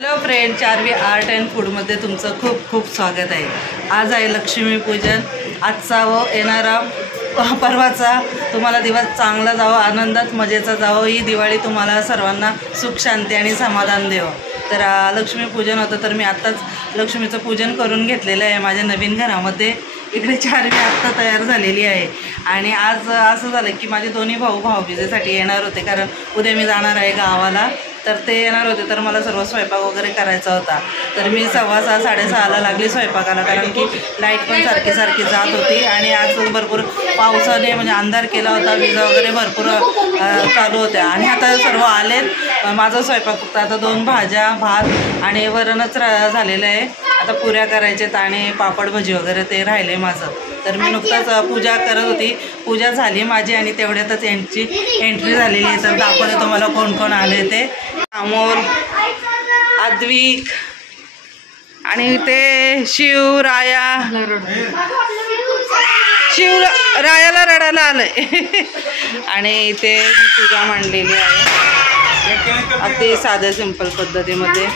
Hello friend, चारवी art and फूडमध्ये तुमचं खूप खूप स्वागत आहे। आज आहे लक्ष्मीपूजन। आजचा व येणारा परवाचा तुम्हाला दिवस चांगला जावो, आनंदात मजेचा जावो। ही दिवाळी तुम्हाला सर्वांना सुख शांती आणि समाधान देवो। तर लक्ष्मीपूजन होतं, तर मी आत्ताच लक्ष्मीचं पूजन करून घेतलेलं आहे माझ्या नवीन घरामध्ये। इकडे चारवी आत्ता तयार झालेली आहे आणि आज असं झालं की माझे दोन्ही भाऊ भाऊबीजेसाठी येणार होते, कारण उद्या मी जाणार आहे गावाला। तर ते येणार होते, तर मला सर्व स्वयंपाक वगैरे करायचा होता। तर मी 6:15 साडेसहाला लागली स्वयंपाकाला, कारण की लाईट पण सारखी जात होती आणि आज भरपूर पावसाने म्हणजे अंधार केला होता, विजा वगैरे भरपूर चालू होत्या। आणि आता सर्व आलेत। माझा स्वयंपाक फक्त आता 2 भाज्या, भात आणि वरणच झालेलं आहे। आता पुऱ्या करायच्यात आणि पापड भजी वगैरे ते राहिले माझं। तर मी नुकताच पूजा करत होती, पूजा झाली माझी आणि तेवढ्यातच यांची एंट्री झालेली आहे। तर दाखवते तुम्हाला कोण कोण आले ते। अमोल, अद्विक आणि ते शिवरायाला रडायला आलंय आणि ते पूजा मांडलेली आहे अगदी साध्या सिंपल पद्धतीमध्ये।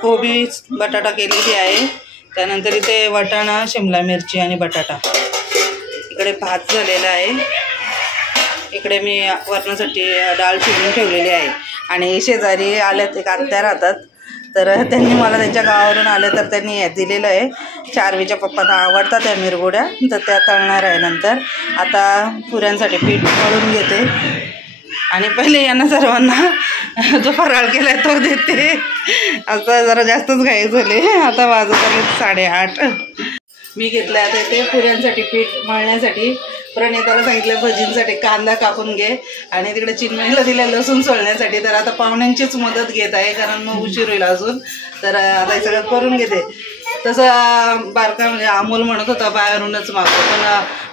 कोबी बटाटा केलेली आहे, त्यानंतर इथे वाटाणा, शिमला मिरची आणि बटाटा। इकडे भात झालेला आहे, इकडे मी वरणासाठी डाळ शिजवून ठेवलेली आहे। आणि शेजारी आल्यात, एक आत्या राहतात, तर त्यांनी मला त्यांच्या गावावरून आले तर त्यांनी दिलेलं आहे। चारवीच्या पप्पांना आवडतात त्या मिरगुड्या, तर त्या तळणार आहे नंतर। आता पुऱ्यांसाठी पीठ मळून घेते आणि पहिले यांना सर्वांना जो फराळ केलाय तो देते। आता जरा जास्तच घाई झाली, आता वाजत आले 8:30। मी घेतलं आता ते पुऱ्यांसाठी पीठ मळण्यासाठी। प्रणिताला सांगितलं भजींसाठी कांदा कापून घे आणि तिकडे चिन्मयला दिलं लसूण सोलण्यासाठी। तर आता पाहुण्यांचीच मदत घेत आहे, कारण मग उशीर होईल अजून। तर आता हे सगळं करून घेते। तसं बारका म्हणजे अमोल म्हणत होता बाहेरूनच मागतो, पण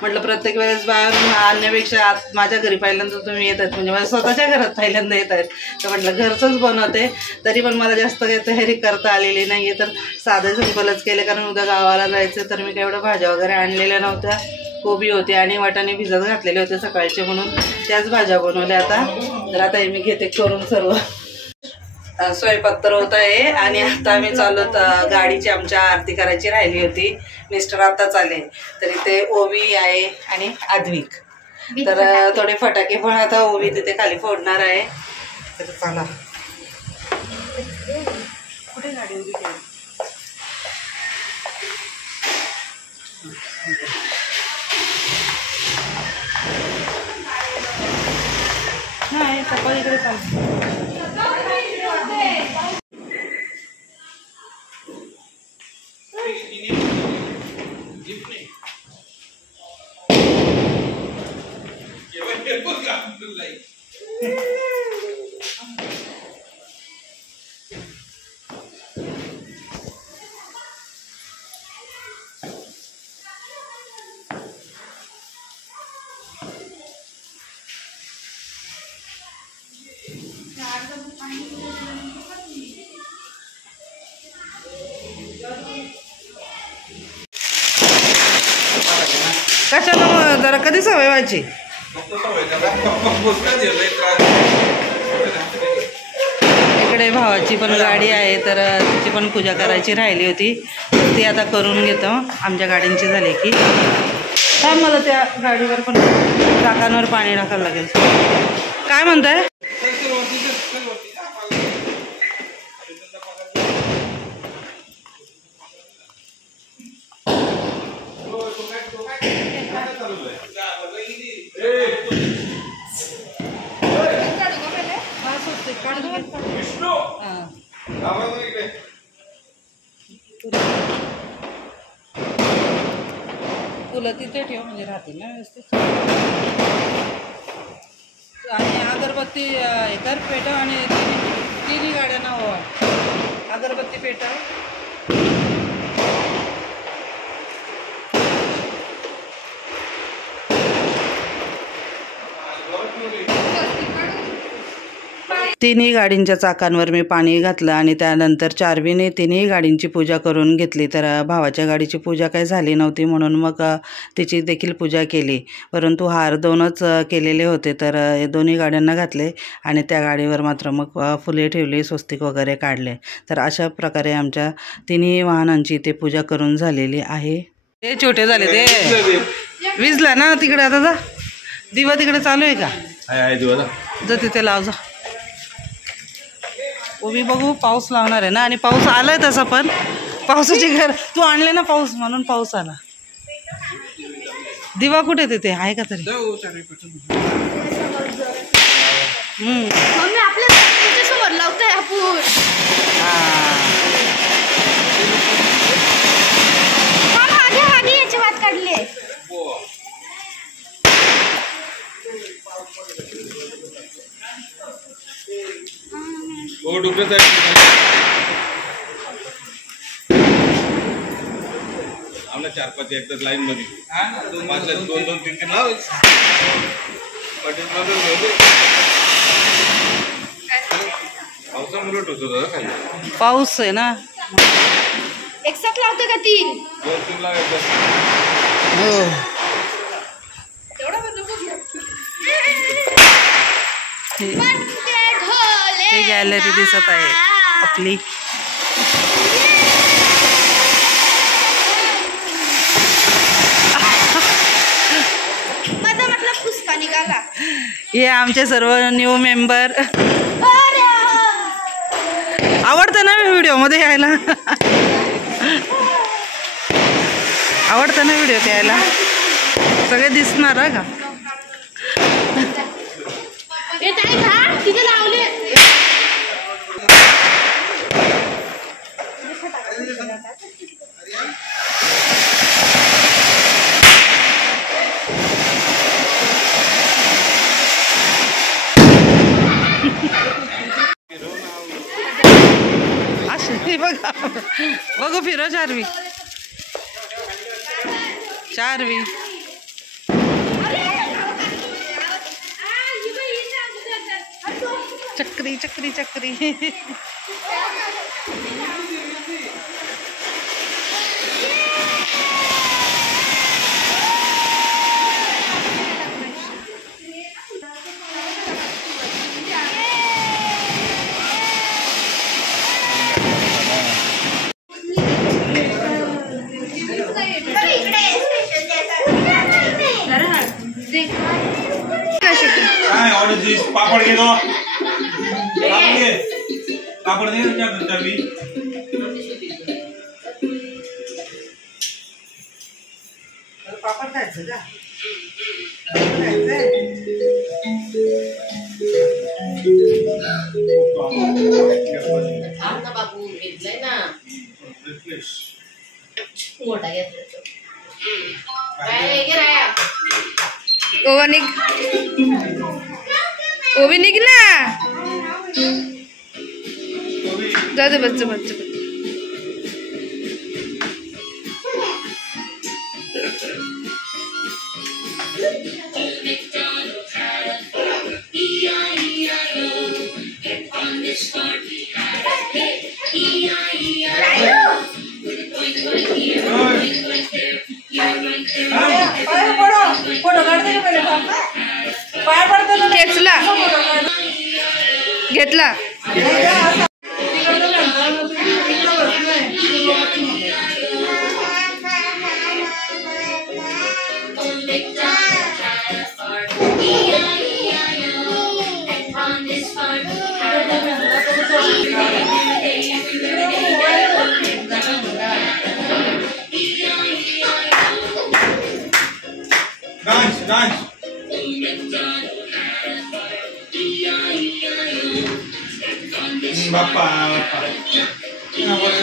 म्हटलं प्रत्येक वेळेस बाहेरून आणण्यापेक्षा माझ्या घरी पहिल्यांदा तुम्ही येत आहेत, म्हणजे माझ्या स्वतःच्या घरात पहिल्यांदा येत आहेत, तर म्हटलं घरचंच बनवते। तरी पण मला जास्त काही तयारी करता आलेली नाही आहे, तर साधे सिंपलच केले, कारण उद्या गावाला जायचं। तर मी काही एवढं भाज्या वगैरे आणलेल्या नव्हत्या, कोबी होते आणि वाटाणे भिजत घातलेले होते सकाळचे, म्हणून त्याच भाज्या बनवल्या आता। तर आता हे मी घेते करून सर्व। स्वयंपाक तर होत आहे आणि आता आम्ही चाललो, गाडीची आमच्या आरती करायची राहिली होती। मिस्टर आताच आले, तर इथे ओवी आहे आणि अद्विक। तर थोडे फटाके पण आता ओवी तिथे खाली फोडणार आहे। तर चला, कुठे गाडी उभी केली? नाही, पप्पा इकडे चालू। कशाला जरा कधी सवय व्हायची? इकडे भावाची पण गाडी आहे, तर तिची पण पूजा करायची राहिली होती, तर ती आता करून घेतो। आमच्या गाडींची झाली की मला त्या गाडीवर पण चाकांवर पाणी टाकायला लागेल। काय म्हणताय? तुला तिथे ठेव, म्हणजे राहतील ना व्यवस्थित। आणि अगरबत्ती हे कर, पेटव आणि तिन्ही गाड्यांना ओवाळ। अगरबत्ती पेटव। तिन्ही गाडींच्या चाकांवर मी पाणी घातलं आणि त्यानंतर चारवीने तिन्ही गाडींची पूजा करून घेतली. तर भावाच्या गाडीची पूजा काही झाली नव्हती म्हणून मग तिची देखील पूजा केली, परंतु हार 2च केलेले होते. तर हे दोन्ही गाड्यांना घातले आणि त्या गाडीवर मात्र मग फुले ठेवली, स्वस्तिक वगैरे काढले. तर अशा प्रकारे आमच्या तिन्ही वाहनांची ते पूजा करून झालेली आहे. ते छोटे झाले ते विजला ना तिकडे. आता जा, दिवा तिकडे चालू आहे का? जा तिथे लाव जा. उभी बघू, पाऊस लावणार आहे ना, आणि पाऊस आलाय तसा, पण पावसाची घर तू आणले ना पाऊस म्हणून पाऊस आला. दिवा कुठे तिथे आहे का तरी? आम्हाला 4-5 एकदाच लाईन मध्ये 2-2-3 लाव. पावसामुळे होतो खाली, पाऊस आहे ना. एक साथ लावते का 3? 2-3 लावायचं. हो, हे गॅलरी दिसत आहे आपली. माझा मतलब फुसका निघाला. हे आमचे सर्व न्यू मेंबर. आवडतं ना व्हिडिओमध्ये यायला? आवडतं ना व्हिडिओ यायला? सगळे दिसणार आहे का? तिथे लावले. बघा बघू फिरो. चारवी चक्री चक्री चक्री. पापड़ के दो, पापड़ दे चाबी. पापड खायचं का? बाबू घेतलाय ना मोठा घेतला. ओवा निघ, ओवी निघ ना. जाऊ दे बच्चे बच्चे. खेचला घेतला. बाप्पा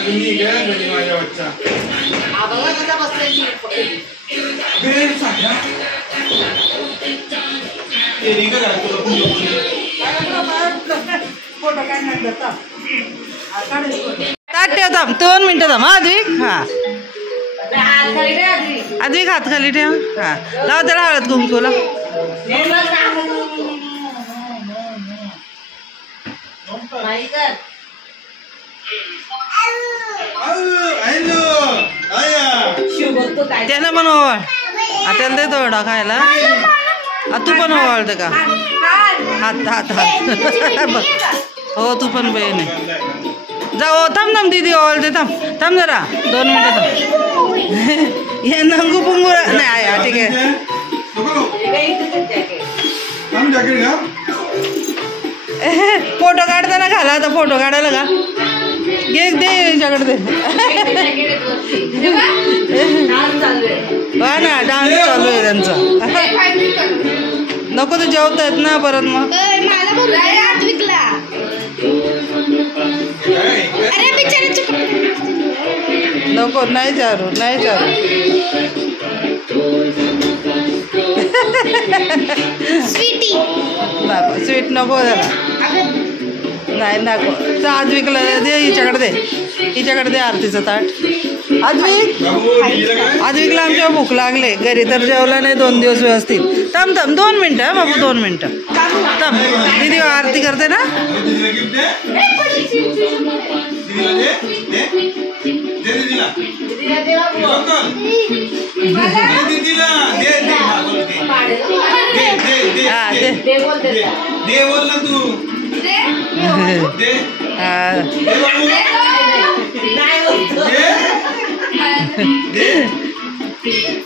तुम्ही माझ्या बच्चा ताट ठेव, थांब 2 मिनिटं थांब. अद्विक, हा अद्विक हात खाली ठेव. हा लाव त्याला हळद कुंकूला. नाही कर. शिव बघतो काय. त्यानं पण ओवाळ त्याला दे थोडा खायला. तू पण ओवाळतं का? हात हात हात बघ. हो तू पण बहीण आहे. जाओ थांब थांब दीदी ओवाळते. थांब थांब जरा 2 मिनिटं थांब. हे नंगू पुंगू नाही आहे. ठीक आहे. फोटो काढताना घाला. आता फोटो काढायला का घे दे याच्याकडे दे. हा ना डान्स चालू आहे त्यांचा. नको ते जेवत आहेत ना परत मग. नको नाही चारू नाही चारू. स्वीट नको त्याला. नाही नको. आद्विकला दे. हिच्याकडे दे. हिच्याकडे दे आरतीचं ताट. आद्विकला आमच्या भूक लागले. घरी तर जेवला नाही 2 दिवस व्यवस्थित. थांब थांब 2 मिनटं बाबू 2 मिनटं थांब. दीदी आरती करते ना.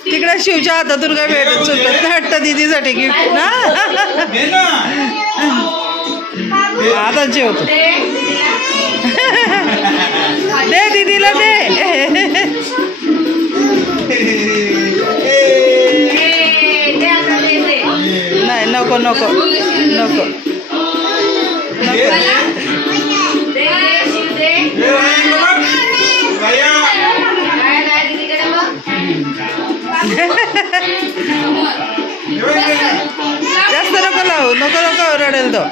तिकडे शिवच्या हातातून काय भेटत सुटत हट्ट दीदीसाठी गिफ्ट ना. आता जेवतो. दे दीदीला दे. नाही नको नको नको जास्त नको लावू. नको नको रडेल तो.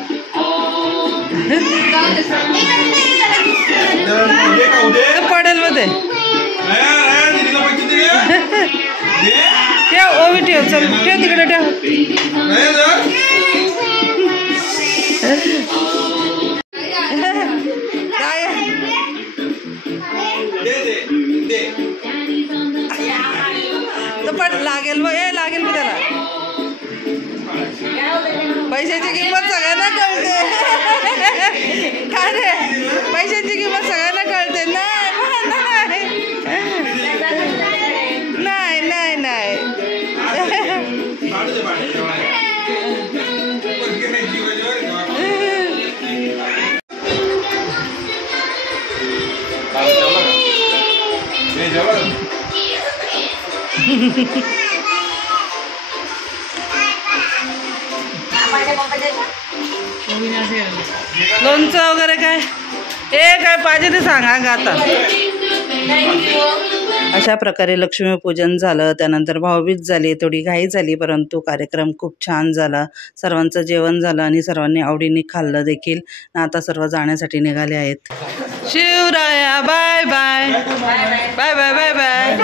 पडेल मध्ये ठेव. ओवी ठेव. चल ठेव तिकडे ठेव. लागेल मग. लागेल मग त्याला. पैशाची किंमत सगळ्यांना कळते. काय रे पैशाची किंमत सगळ्यांना कळते. नाही नाही नाही. लोणचं वगैरे काय काय पाहिजे ते सांगा ग आता. अशा प्रकारे लक्ष्मीपूजन झालं. त्यानंतर भाऊबीज झाली. थोडी घाई झाली परंतु कार्यक्रम खूप छान झाला. सर्वांचं जेवण झालं आणि सर्वांनी आवडीने खाल्लं देखील. आता सर्व जाण्यासाठी निघाले आहेत. शिवराया bye bye bye bye bye bye.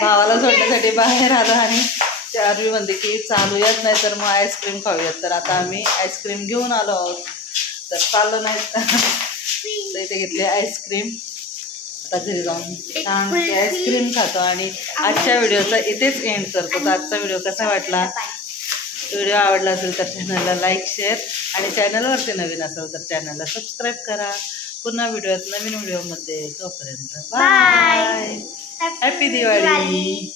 भावाला सोडण्यासाठी बाहेर आलो आणि चारवी म्हणते की चालूयात नाही तर मग आईस्क्रीम खाऊयात. तर आता आम्ही आईस्क्रीम घेऊन आलो आहोत. तर चाललो नाही तर इथे घेतली आईस्क्रीम. आता घरी जाऊन छान आईस्क्रीम खातो आणि आजच्या व्हिडिओचा इथेच एंड करतो. तर आजचा व्हिडिओ कसा वाटला. व्हिडिओ आवडला असेल तर चॅनलला लाईक शेअर आणि चॅनलवरती नवीन असेल तर चॅनलला सबस्क्राईब करा. पुन्हा नवीन व्हिडिओमध्ये. तोपर्यंत बाय. हॅपी दिवाळी.